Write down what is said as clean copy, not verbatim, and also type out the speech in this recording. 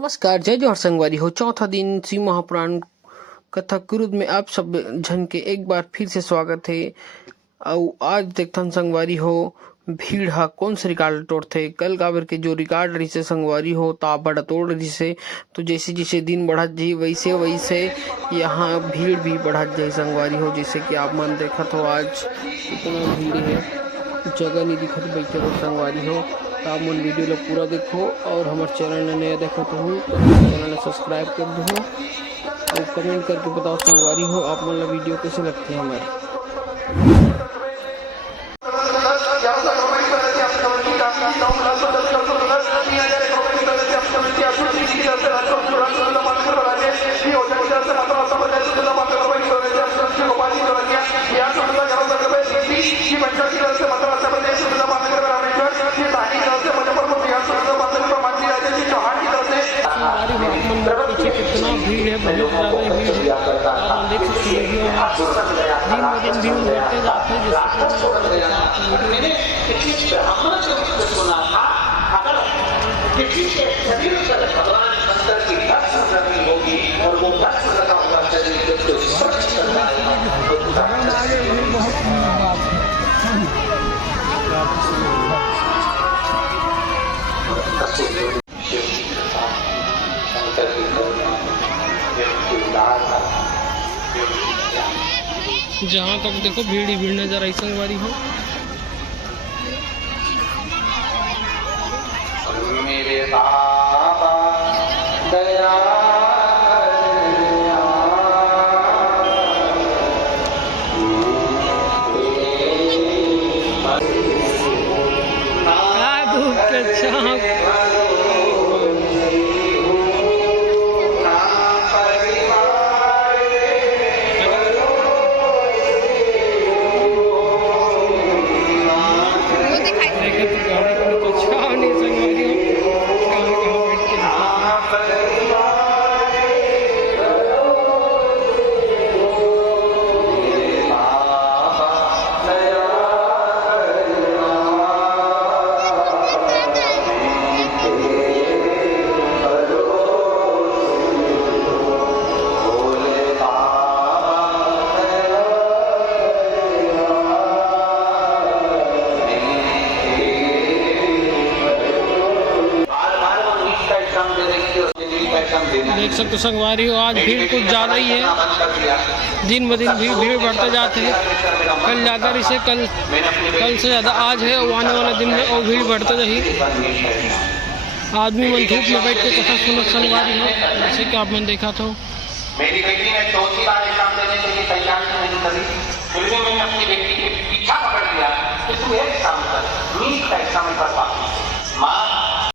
नमस्कार, जय जोहर संगवारी हो। चौथा दिन श्री महापुराण कथा कुरुद में आप सब जन के एक बार फिर से स्वागत है। और आज देखथन संगवारी हो भीड़ हा कौन से रिकॉर्ड तोड़थे। कल काबर के जो रिकॉर्ड रही से संगवारी हो ता बड़ा तोड़ रही से, तो जैसे जैसे दिन बढ़त जाही वैसे वैसे यहाँ भीड़ भी बढ़त जाही संगवारी हो। जैसे कि आप मन देखत हो आज इतना भीड़ है, जगह नहीं दिखत बैठे हो संगवारी हो। तो आप मन वीडियो ला पूरा देखो और हमारे चैनल ने नया देखा तो हो तो चैनल सब्सक्राइब कर दो और कमेंट करके बताओ संगवारी हो आप मन ला वीडियो कैसे लगते हैं हमारे। पीछे कितना भीड़ है, बहुत ज़्यादा भीड़ है। आप देख सकते हैं वीडियो में दिन ब दिन भीड़ बढ़ते जाते हैं। जहाँ तक देखो भीड़ ही भीड़ नजर आई संगवारी हो। मेरे बाबा दया देख सकते संगवारी हो। आज भीड़ कुछ ज़्यादा ही है, दिन ब दिन भीड़ बढ़ते जाते हैं। कल ज़्यादा रही से कल से ज़्यादा आज है, आने वाले दिन में और भीड़ बढ़ते रही। आदमी मन धूप में बैठ के कथा सुनत संगवारी हो, जैसे कि आप मैंने देखा था। मेरी बेटी ने चौथी बार एग्जाम देने के लिए तैयारी नहीं करी, फिर भी मैंने अपनी बेटी के पीछा पकड़ लिया कि तू एक काम कर, नीट का एग्जाम कर पा। माँ